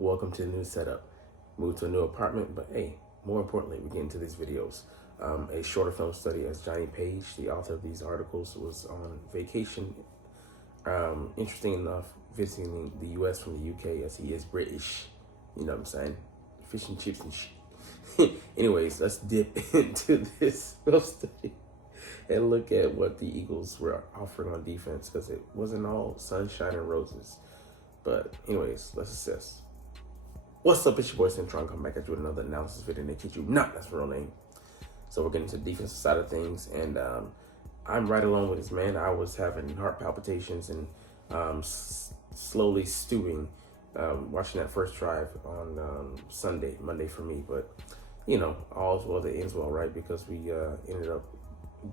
Welcome to the new setup. Moved to a new apartment, but hey, more importantly, we get into these videos. A shorter film study, as Johnny Page, the author of these articles, was on vacation. Interesting enough, visiting the U.S. from the U.K. as he is British. You know what I'm saying? Fish and chips and shit. Anyways, let's dip into this film study and look at what the Eagles were offering on defense, because it wasn't all sunshine and roses. But anyways, let's assess. What's up, it's your boy Centron, come back at you with another analysis video, and they kid you not, that's my real name. So we're getting to the defensive side of things, and I'm right along with this man. I was having heart palpitations and slowly stewing, watching that first drive on Monday for me. But, you know, all's well that ends well, right? Because we ended up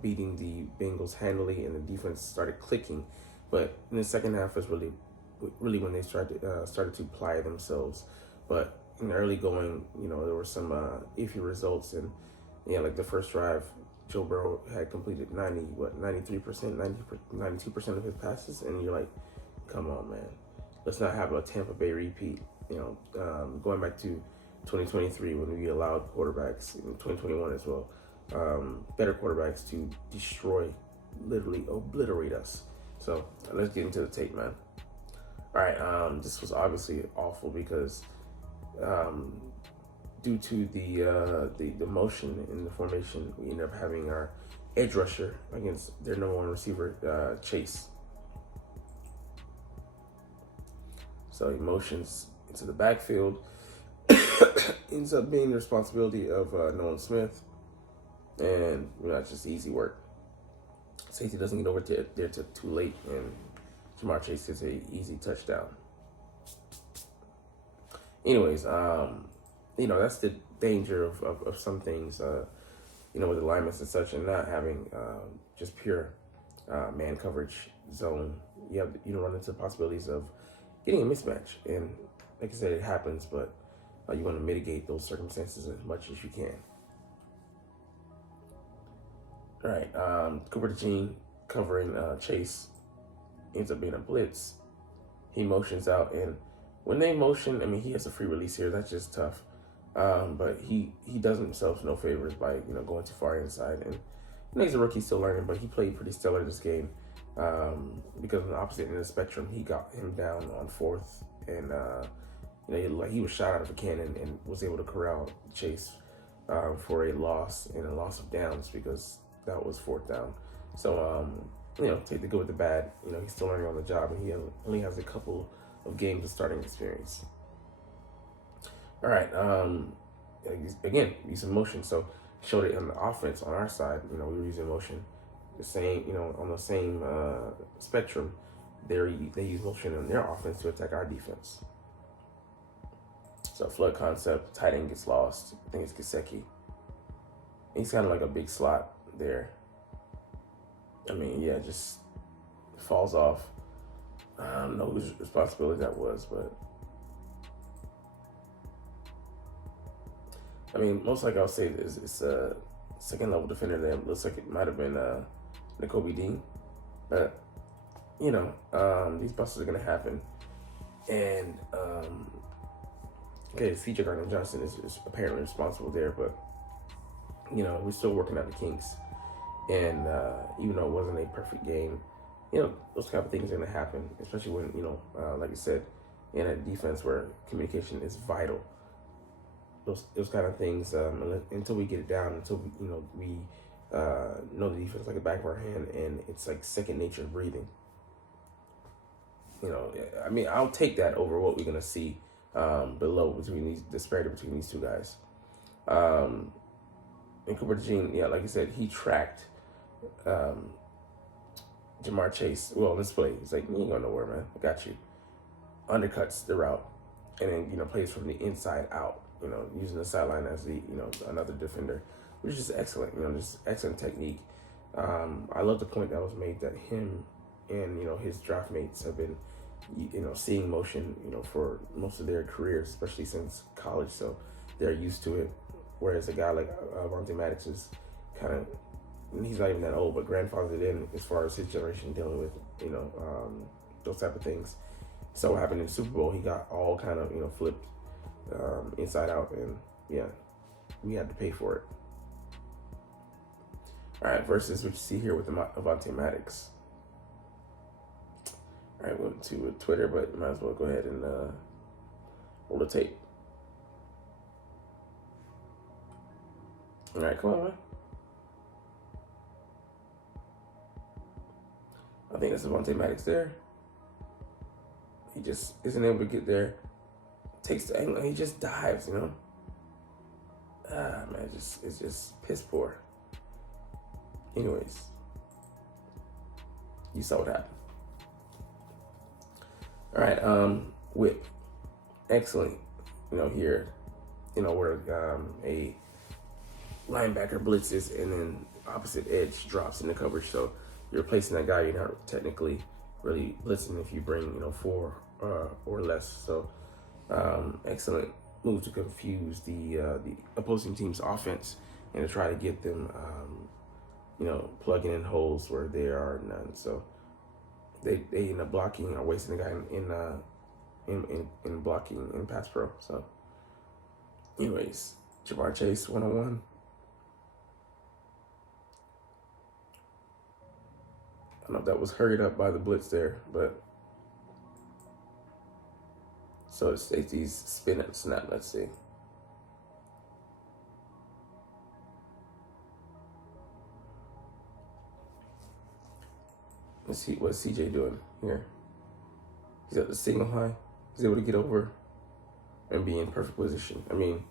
beating the Bengals handily, and the defense started clicking. But in the second half was really when they started to apply themselves. But in the early going, you know, there were some iffy results, and like the first drive, Joe Burrow had completed 92% of his passes, and you're like, come on, man, let's not have a Tampa Bay repeat. Going back to 2023 when we allowed quarterbacks, in 2021 as well, better quarterbacks to destroy, literally obliterate us. So let's get into the tape, man. All right, this was obviously awful because due to the motion in the formation, we ended up having our edge rusher against their number one receiver, Chase. So he motions into the backfield, ends up being the responsibility of Nolan Smith, and that's just easy work. Safety doesn't get over there too late, and Jamar Chase gets an easy touchdown. Anyways, that's the danger of some things, with alignments and such, and not having just pure man coverage zone. You run into possibilities of getting a mismatch, and like I said, it happens, but you want to mitigate those circumstances as much as you can. All right, Cooper DeJean covering Chase ends up being a blitz. He motions out, and when they motion, he has a free release here. That's just tough. But he does himself no favors by going too far inside. And he's a rookie, still learning, but he played pretty stellar this game. Because on the opposite end of the spectrum, he got him down on fourth, and he was shot out of a cannon and was able to corral Chase for a loss of downs, because that was fourth down. So take the good with the bad. He's still learning on the job, and he only has a couple of games of starting experience. All right, again, using motion. So showed it on the offense on our side. We were using motion, the same, on the same spectrum. They use motion in their offense to attack our defense. So flood concept, tight end gets lost. I think it's Gesicki. He's kind of like a big slot there. Just falls off. I don't know whose responsibility that was, but most likely I'll say it's a second level defender that looks like it might have been Nakobe Dean. But these busts are gonna happen. And CJ Gardner-Johnson is apparently responsible there, but we're still working out the kinks. And even though it wasn't a perfect game, those kind of things are going to happen, especially when, like I said, in a defense where communication is vital. Those kind of things, until we get it down, until we know the defense like the back of our hand, and it's like second nature breathing. I'll take that over what we're going to see below, between disparity between these two guys. And Cooper DeJean, like I said, he tracked Jamar Chase. Well, this play, he's like, you ain't going nowhere, man. I got you. Undercuts the route, and then plays from the inside out. Using the sideline as the another defender, which is excellent. Just excellent technique. I love the point that was made that him and his draft mates have been seeing motion for most of their careers, especially since college, so they're used to it. Whereas a guy like Avonte Maddox is kind of, he's not even that old, but grandfathered in as far as his generation dealing with, those type of things. So what happened in the Super Bowl, he got all kind of, flipped inside out, and yeah, we had to pay for it. All right, versus what you see here with Avonte Maddox. All right, went to Twitter, but might as well go ahead and roll the tape. All right, come on, man. I think that's Avonte Maddox there. He just isn't able to get there. Takes the angle, he just dives, you know. Man, it's just piss poor. Anyways, you saw what happened. All right, whip, excellent. You know, here, you know, where a linebacker blitzes and then opposite edge drops into coverage. So you're replacing that guy. You're not technically really blitzing if you bring, you know, 4 or less. So excellent move to confuse the opposing team's offense and to try to get them, you know, plugging in holes where there are none. So they end up blocking or wasting the guy in blocking in pass pro. So anyways, Jamar Chase 101. I don't know if that was hurried up by the blitz there, but so the safety's spin and snap. Let's see. Let's see what's CJ doing here. He's at the signal high. He's able to get over and be in perfect position. I mean,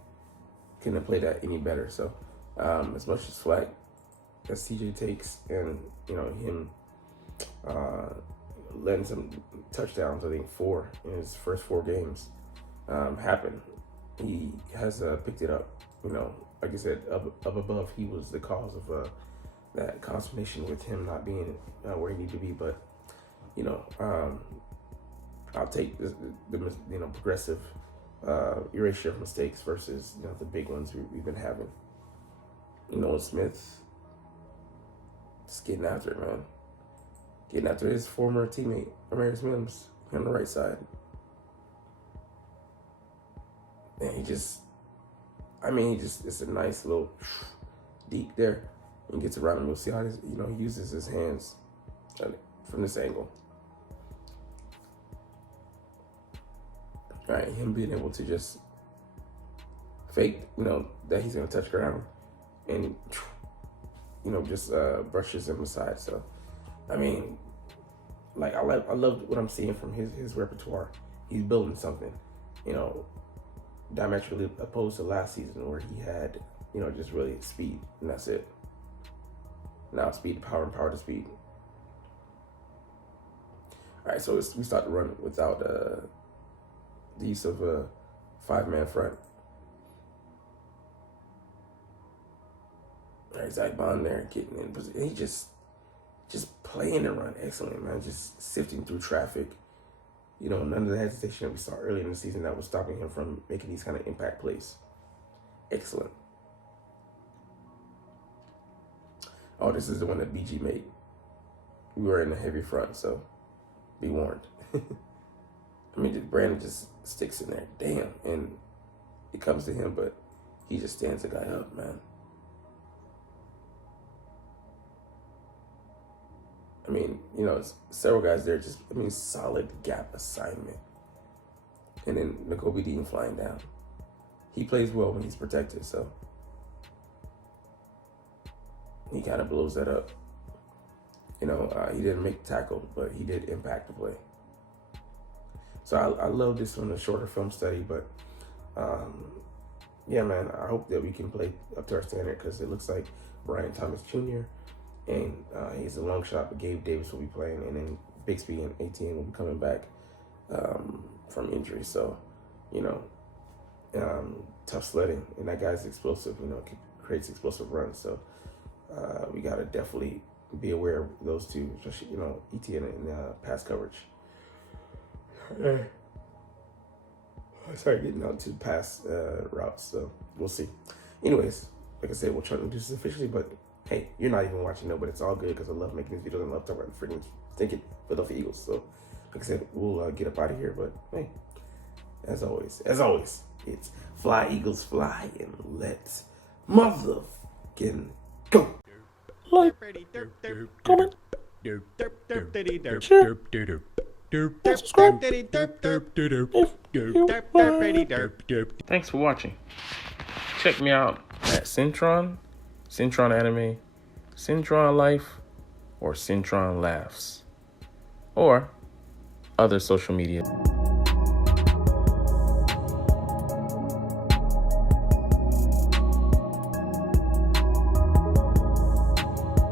couldn't have played that any better. So as much as flack as CJ takes, and you know him letting some touchdowns, I think 4 in his first 4 games happen. He has picked it up. You know, like I said, up above, he was the cause of that consternation with him not being where he needed to be. But you know, I'll take the you know, progressive erasure of mistakes versus, you know, the big ones we've been having. You know, Smith just getting after it, man. Getting after his former teammate, Amarius Mims, on the right side. And he just, it's a nice little deep there. And gets around him. You'll see how he uses his hands from this angle. All right, him being able to just fake, you know, that he's gonna touch ground, and you know, just brushes him aside. So, I mean, like I love what I'm seeing from his repertoire. He's building something, you know, diametrically opposed to last season where he had, you know, just really speed and that's it. Now speed to power and power to speed. All right, so we start to run without the use of a 5-man front. All right, Zach Bond there getting in position. He just playing the run excellent, man. Just sifting through traffic. You know, none of the hesitation that we saw early in the season that was stopping him from making these kind of impact plays. Excellent. Oh, this is the one that BG made. We were in a heavy front, so be warned. I mean, Brandon just sticks in there. Damn. And it comes to him, but he just stands the guy up, man. I mean, you know, several guys there just, solid gap assignment. And then Nakobe Dean flying down. He plays well when he's protected, so he kind of blows that up. You know, he didn't make the tackle, but he did impact the play. So I love this one, a shorter film study, but yeah, man, I hope that we can play up to our standard because it looks like Brian Thomas Jr. and he's a long shot, but Gabe Davis will be playing, and then Bixby and ATN will be coming back from injury. So, you know, tough sledding, and that guy's explosive, you know, creates explosive runs. So we got to definitely be aware of those two, especially, you know, ETN and pass coverage. I started getting out to pass routes, so we'll see. Anyways, like I said, we'll try to do this officially, but hey, you're not even watching, no, but it's all good because I love making these videos and I love talking about freaking thinking Philadelphia Eagles. So, like I said, we'll get up out of here, but hey, as always, It's fly, Eagles, fly, and let's motherfucking go. Like, comment, share, and subscribe if you like. Thanks for watching. Check me out at Centron Anime, Centron Life, or Centron Laughs, or other social media.